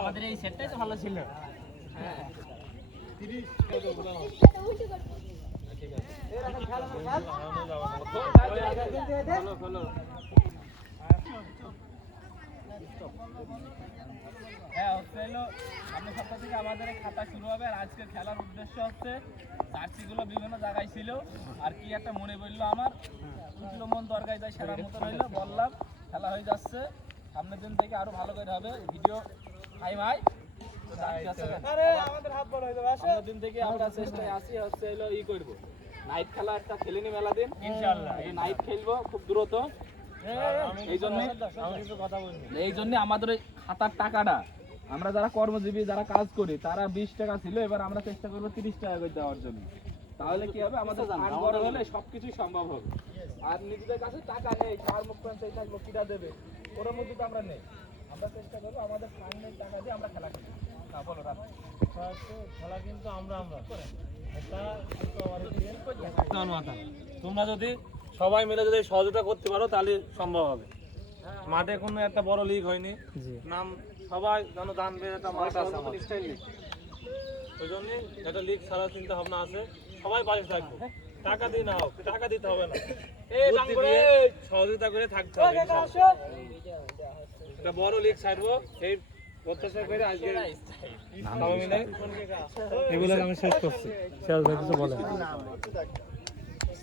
আমাদের এই সেটটাই তো ভালো ছিল। সামনের সপ্তাহ থেকে আমাদের খাতা শুরু হবে। আর আজকের খেলার উদ্দেশ্য হচ্ছে জার্সিগুলো বিভিন্ন জায়গায় ছিল, আর কি একটা মনে পড়লো আমার, উঠলো মন দরকার যায় সেরা মতো রইলো, বললাম খেলা হয়ে যাচ্ছে। সামনের দিন থেকে আরো ভালো করে হবে ভিডিও। হাই ভাই সামনের দিন থেকে আমরা চেষ্টায় আসি হচ্ছে এলো ই করবো, নাইট খেলা একটা খেলে নি মেলা দিন ইনশাআল্লাহ। নাইট খেলবো খুব দ্রুত। এই জন্য আমাদের ওই খাতার টাকাটা আমরা যারা কর্মজীবী যারা কাজ করি তারা 20 টাকা ছিল, এবার আমরা চেষ্টা করবো 30 টাকা করে দেওয়ার জন্য। তাহলে কি হবে, আমাদের ফান্ড বড় হলে সবকিছুই সম্ভব হবে। আর নিজেদের কাছে টাকা নেই, চার মুখ পঞ্চাশ থাকবো, কিটা দেবে, ওর মধ্যে তো আমরা নেই। আমরা চেষ্টা করবো আমাদের ফান্ডের টাকা দিয়ে আমরা খেলা খেলি। না বলো খেলা কিন্তু আমরা তোমরা যদি সবাই মিলে যদি সহযোগিতা করতে পারো তাহলে সম্ভব হবে। মাঠে কোনো একটা বড় লিগ হয়নি, নাম সবাই যেন জানবে একটা মাঠ আছে আমাদের। ওই জন্য একটা লিগ ছাড়ার চিন্তা ভাবনা আছে, সবাই পাশে থাকবো। টাকা দিয়ে না হোক, টাকা দিতে হবে না, সহযোগিতা করে থাকতে হবে। একটা বড় লিগ ছাড়বো এই প্রত্যাশা করে আজকে সবাই মিলে এগুলো আমি শেষ করছি। বলে